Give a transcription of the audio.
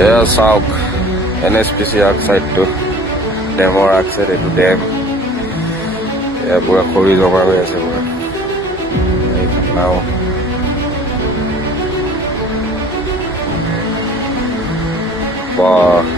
এয়া চাওক NSPC আগ চাইডটো ডেমৰ আগ চাইড, এইটো ডেম। এয়া পুৰা খৰি জমা হৈ আছে পুৰা। এইখন নাও বাহ